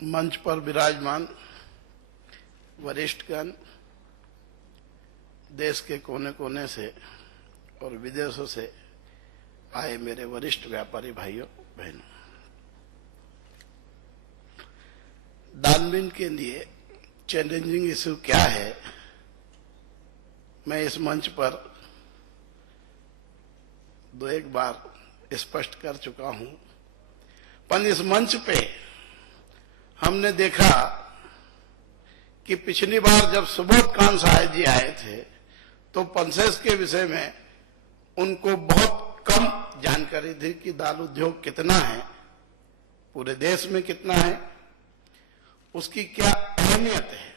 मंच पर विराजमान वरिष्ठगण, देश के कोने कोने से और विदेशों से आए मेरे वरिष्ठ व्यापारी भाइयों बहनों, दानवीन के लिए चैलेंजिंग इश्यू क्या है, मैं इस मंच पर दो एक बार स्पष्ट कर चुका हूं। पर इस मंच पे हमने देखा कि पिछली बार जब सुबोध कांत साहब जी आए थे तो पंसेस के विषय में उनको बहुत कम जानकारी थी कि दाल उद्योग कितना है, पूरे देश में कितना है, उसकी क्या अहमियत है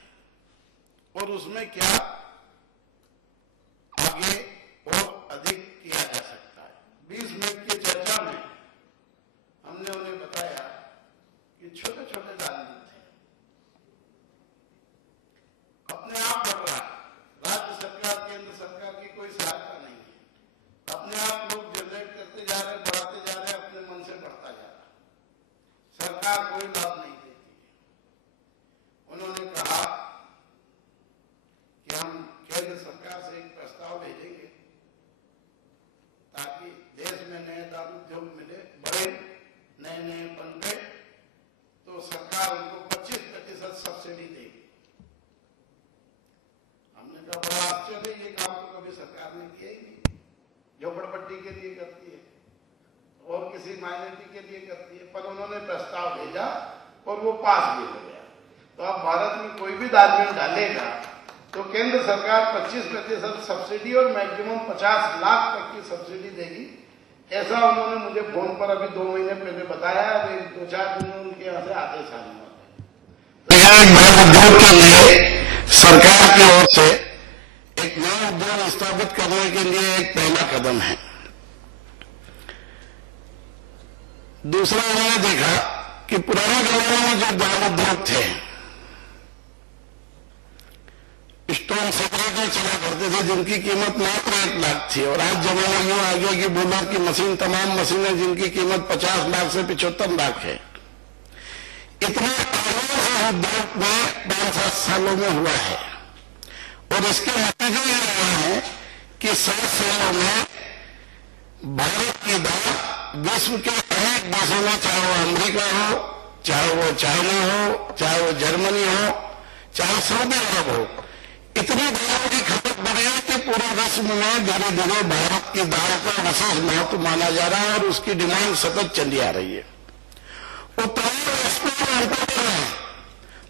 और उसमें क्या आगे और अधिक किया जा सकता है। 20 मिनट की चर्चा में हमने उन्हें बताया कि छोटे छोटे दानवीन थे, अपने आप बढ़ रहा है, राज्य सरकार केंद्र सरकार की कोई सहायता नहीं है, अपने आप लोग जनरेट करते जा रहे, बढ़ाते जा रहे, अपने मन से बढ़ता जा रहा, सरकार कोई लाभ नहीं देती है। उन्होंने कहा कि हम केंद्र सरकार से एक प्रस्ताव भेजेंगे ताकि देश में नए दाल उद्योग मिले, बड़े नए नए बन गए तो सरकार उनको 25% सब्सिडी देगी। हमने कहा बड़ा आश्चर्य, ये काम तो कभी सरकार ने किया ही नहीं, झोपड़पट्टी के लिए करती है और किसी माइनॉरिटी के लिए करती है, पर उन्होंने प्रस्ताव भेजा और वो पास भी हो गया। तो अब भारत में कोई भी दानवीन डालेगा तो केंद्र सरकार 25% सब्सिडी और मैक्सिमम 50 लाख तक की सब्सिडी देगी, ऐसा उन्होंने मुझे फोन पर अभी 2 महीने पहले बताया। अभी 2-4 दिन में उनके यहाँ से आदेश आने वाले हैं। उद्योग के लिए सरकार की ओर से एक नया उद्योग स्थापित करने के लिए एक पहला कदम है। दूसरा मैंने देखा कि पुराने जमाने में जो दाल उद्योग थे, स्टोन सेपरेटर चला करते थे जिनकी कीमत मात्र 1 लाख थी, और आज जमाना यूं आ गया कि बूलर की मशीन, तमाम मशीनें जिनकी कीमत 50 लाख से 75 लाख है। इतना उद्योग में 5-7 सालों में हुआ है और इसके नतीजे ये रहा है कि 7 सालों में भारत की दाल विश्व के अनेक देशों में, चाहे वो अमेरिका हो, चाहे वो चाइना हो, चाहे वो जर्मनी हो, चाहे सऊदी अरब हो, इतनी दालों की खपत बढ़ी है कि पूरे विश्व में धीरे धीरे भारत की दाल का विशेष महत्व माना जा रहा है और उसकी डिमांड सतत चली आ रही है।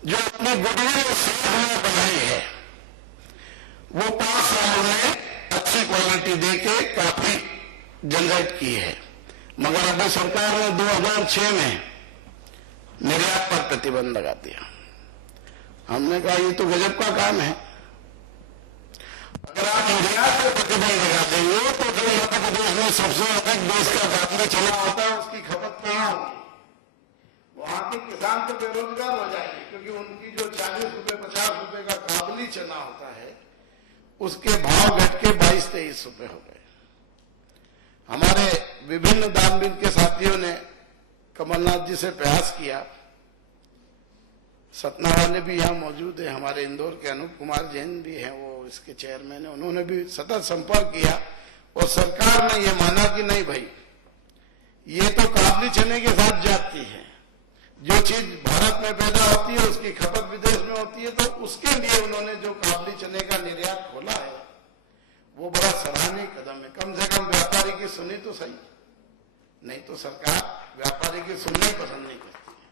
जो अपनी गुडविल बनाई है वो 5 सालों में अच्छी क्वालिटी देके काफी जनरेट की है, मगर अभी सरकार ने 2006 में निर्यात पर प्रतिबंध लगा दिया। हमने कहा ये तो गजब का काम है, अगर आप निर्यात पर प्रतिबंध लगा देंगे तो फिर मध्य प्रदेश में सबसे अधिक देश का दाल चला होता है, उसकी खपत कहाँ होगी? वहां के किसान तो बेरोजगार हो जाएंगे, क्योंकि उनकी जो 40 रुपए 50 रुपए का काबुली चना होता है उसके भाव घट के 22-23 रुपए हो गए। हमारे विभिन्न दानवीन के साथियों ने कमलनाथ जी से प्रयास किया, सतना वाले भी यहाँ मौजूद है, हमारे इंदौर के अनूप कुमार जैन भी हैं, वो इसके चेयरमैन है, उन्होंने भी सतत संपर्क किया और सरकार ने ये माना कि नहीं भाई, ये तो काबुली चने के साथ जाती है, जो चीज भारत में पैदा होती है उसकी खपत विदेश में होती है, तो उसके लिए उन्होंने जो काबुली चने का निर्यात खोला है वो बड़ा सराहनीय कदम है। कम से कम व्यापारी की सुनी तो सही, नहीं तो सरकार व्यापारी की सुनना ही पसंद नहीं करती है।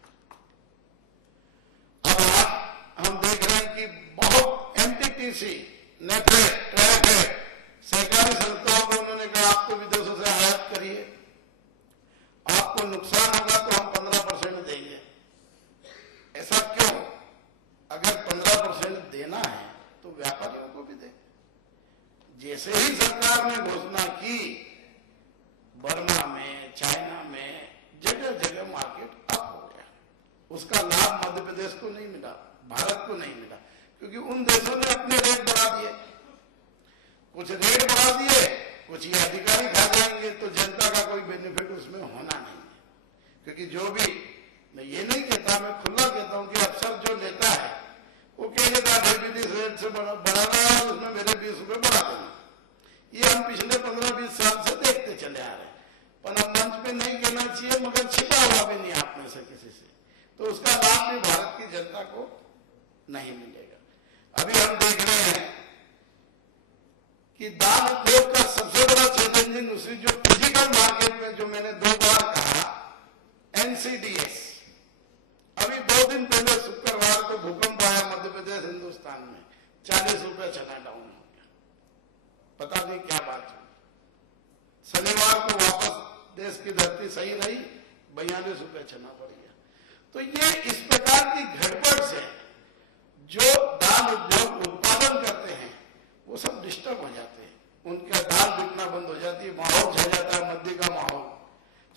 अब आज हम देख रहे हैं कि बहुत एमटीटीसी, नेफेड, ट्राइफेड, सहकारी संस्थाओं को उन्होंने कहा आप तो विदेशों से आयात करिए, आपको नुकसान होगा तो हम 15% देंगे। ऐसा क्यों? अगर 15% देना है तो व्यापारियों को भी दे। जैसे ही सरकार ने घोषणा की, बर्मा में, चाइना में जगह जगह मार्केट अप हो गया। उसका लाभ मध्य प्रदेश को नहीं मिला, भारत को नहीं मिला, क्योंकि उन देशों ने अपने रेट बढ़ा दिए। कुछ रेट बढ़ा दिए, कुछ ये अधिकारी खा जाएंगे, तो जनता का कोई बेनिफिट उसमें होना नहीं है। क्योंकि जो भी, मैं ये नहीं कहता, मैं खुला कहता बढ़ाना और उसमें मेरे 20 रुपए बढ़ा देना। ये हम पिछले 15-20 साल से देखते चले आ रहे हैं, पर अब मंच पे नहीं कहना चाहिए, मगर छिपा हुआ भी नहीं आप में से किसी से, तो उसका लाभ भी भारत की जनता को नहीं मिलेगा। अभी हम देख रहे हैं कि दान उद्योग का सबसे बड़ा चैलेंजिंग उसी जो फिजिकल मार्केट में, जो मैंने 2 बार कहा, एनसीडीएस। अभी 2 दिन पहले शुक्रवार को भूकंप आया मध्य प्रदेश हिंदुस्तान में, 40 रुपए चना डाउन हो गया, पता नहीं क्या बात हुई। शनिवार को वापस देश की धरती सही रही, 42 रुपए चना पड़ गया। तो ये इस प्रकार की गड़बड़ से जो दाल उद्योग उत्पादन करते हैं वो सब डिस्टर्ब हो जाते हैं, उनका दाल बिकना बंद हो जाती है, माहौल छा जाता है मंदी का माहौल।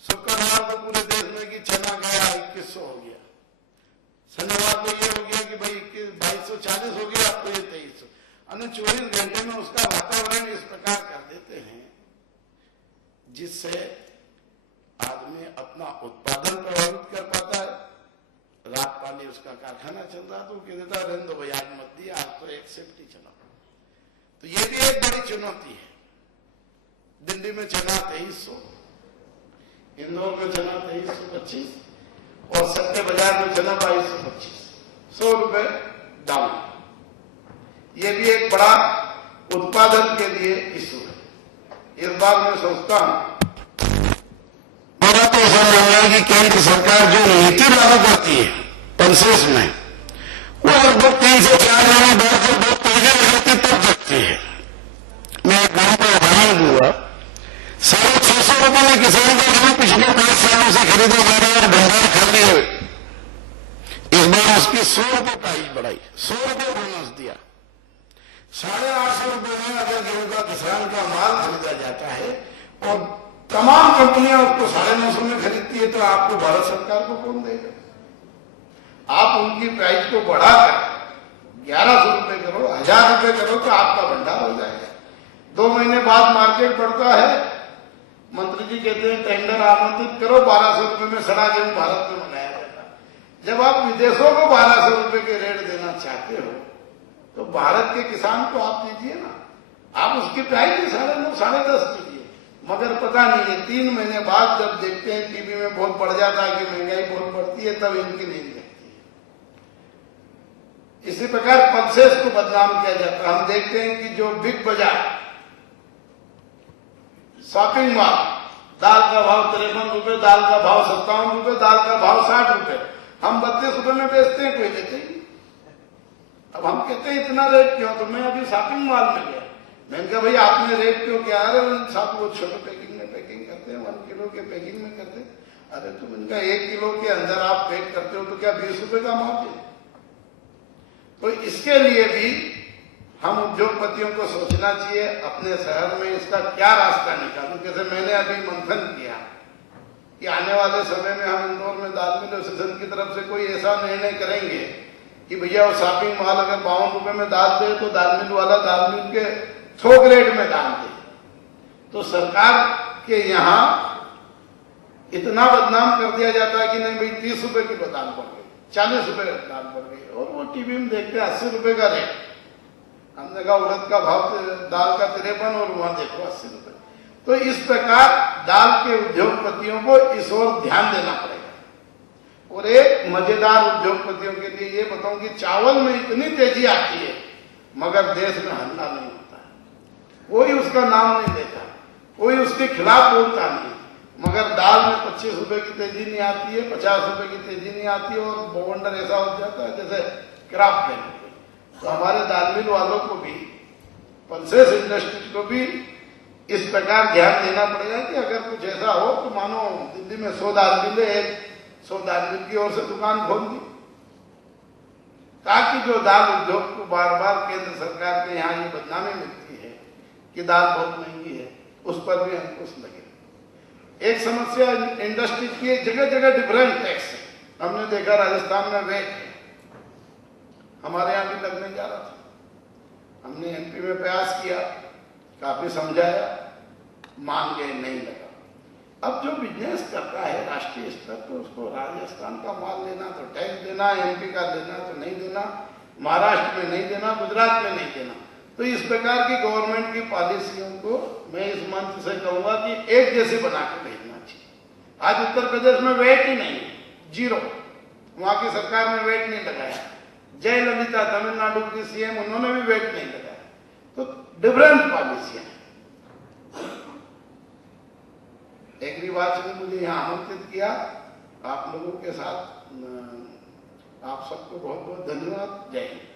शुक्रवार को पूरे देश में कि चना गया 2100 हो गया, शनिवार को ये हो गया कि भाई 2240 हो गया, अब तो ये 2300। 24 घंटे में उसका वातावरण इस प्रकार कर देते हैं जिससे आदमी अपना उत्पादन प्रभावित कर पाता है। रात पानी उसका कारखाना चल रहा तो कह देता रहने दो भाई, आज मत दिया, आज तो एक सेफ्टी चला। तो ये भी एक बड़ी चुनौती है। दिल्ली में चना 2300, इंदौर में चना 2325 और सट्टे बाजार में चना 2225, 100 रुपए डाउन। ये भी एक बड़ा उत्पादन के लिए इशू है। इस बार मैं सोचता हूं, मेरा तो ऐसा मानना है कि केंद्र सरकार जो नीति लागू करती है पंसेस में, वो लगभग 3 से 4 महीने बाद जब बहुत तेजी लगाती तब सकती है। मैं एक गांव का उदाहरण दूंगा, 650 रुपए में किसान का गेहूं पिछले 5 सालों से खरीदा जा रहा है और भंडार खाली हुए। इस बार उसकी 100 रुपए प्राइस बढ़ाई, 100 रुपए बोनस दिया। 850 रुपए में अगर गेहूं का किसान का माल खरीदा जाता है और तमाम कंपनियां उसको 950 में खरीदती है, तो आपको भारत सरकार को कौन देगा? आप उनकी प्राइस को बढ़ाकर 1100 रुपए करो, 1000 रुपए करो, तो आपका भंडार हो जाएगा। 2 महीने बाद मार्केट बढ़ता है, मंत्री जी कहते हैं टेंडर आमंत्रित करो, 1200 रुपए में सड़ा गेहूं भारत में मंगाया जाता है। जब आप विदेशों को 1200 रुपए के रेट देना चाहते हो, तो भारत के किसान को आप दीजिए ना। आप उसकी प्राइस 9.5 10.5 दीजिए, मगर पता नहीं है 3 महीने बाद जब देखते हैं टीवी में बहुत बढ़ जाता है कि महंगाई बहुत बढ़ती है, तब इनकी नहीं दिखती है। इसी प्रकार पल्सेस को बदनाम किया जाता है। हम देखते हैं कि जो बिग बाजार, शॉपिंग मॉल, दाल का भाव 53 रुपए, दाल का भाव 57 रुपए, दाल का भाव 60 रुपए, हम 32 रुपए में बेचते हैं, कोई लेते ही। अब हम कहते हैं इतना रेट क्यों? तो मैं अभी शॉपिंग मॉल में गया, मैंने कहा भाई आपने रेट क्यों क्या? अरे साहब वो छोटे पैकिंग में पैकिंग करते हैं, 1 किलो के पैकिंग में करते हैं। अरे तुम इनका 1 किलो के अंदर आप पैक करते हो तो क्या 20 रुपए का मार्जिन? तो इसके लिए भी हम उद्योगपतियों को सोचना चाहिए अपने शहर में इसका क्या रास्ता निकालूं। जैसे मैंने अभी मंथन किया कि आने वाले समय में हम इंदौर में दाल मिल एसोसिएशन की तरफ से कोई ऐसा निर्णय करेंगे कि भैया वो शॉपिंग मॉल अगर 52 रुपए में दाल दे तो दाल मिल वाला दाल मिल के थोक रेट में दाल दे। तो सरकार के यहाँ इतना बदनाम कर दिया जाता है कि नहीं भाई 30 रुपए किलो दाल बढ़ गई, 40 रुपए दाल बढ़ गई, और वो टीवी में देखते हैं 80 रुपए का रेट। हमने कहा उड़द का भाव दाल का 53 और वहां देखो 80 रुपए। तो इस प्रकार दाल के उद्योगपतियों को इस ओर ध्यान देना पड़ेगा। और एक मजेदार उद्योगपतियों के लिए ये बताऊं कि चावल में इतनी तेजी आती है मगर देश में हल्ला नहीं होता है, कोई उसका नाम नहीं लेता, कोई उसके खिलाफ बोलता नहीं, मगर दाल में 25 रुपए की तेजी नहीं आती है, 50 रुपए की तेजी नहीं आती है, और बवंडर ऐसा हो जाता है जैसे क्राफ्ट है। तो हमारे दाल मिल वालों को भी, पल्सेस इंडस्ट्रीज को भी इस प्रकार ध्यान देना पड़ेगा कि अगर कुछ ऐसा हो तो मानो दिल्ली में 100 दाल मिले, 100 दाल मिल की ओर से दुकान खोल दी, ताकि जो दाल उद्योग को बार बार केंद्र सरकार के यहाँ ये बदनामी मिलती है कि दाल बहुत महंगी है, उस पर भी अंकुश लगे। एक समस्या इंडस्ट्री की, जगह जगह डिफरेंट टैक्स है। हमने देखा राजस्थान में वेट है, हमारे यहाँ भी लगने जा रहा था, हमने एमपी में प्रयास किया, काफी समझाया, मान गए, नहीं लगा। अब जो बिजनेस करता है राष्ट्रीय स्तर पर, उसको राजस्थान का माल लेना तो टैक्स देना, एमपी का लेना तो नहीं देना, महाराष्ट्र में नहीं देना, गुजरात में नहीं देना। तो इस प्रकार की गवर्नमेंट की पॉलिसियों को मैं इस मंच से कहूंगा कि एक जैसी बना के भेजना चाहिए। आज उत्तर प्रदेश में वेट ही नहीं है, 0। वहां की सरकार ने वेट नहीं लगाया। जयललिता तमिलनाडु की सीएम, उन्होंने भी वेट नहीं लगाया। तो डिफरेंट पॉलिसियां हैं। एग्रीवाच ने मुझे यहां आमंत्रित किया, आप लोगों के साथ, आप सबको बहुत बहुत धन्यवाद। जय हिंद।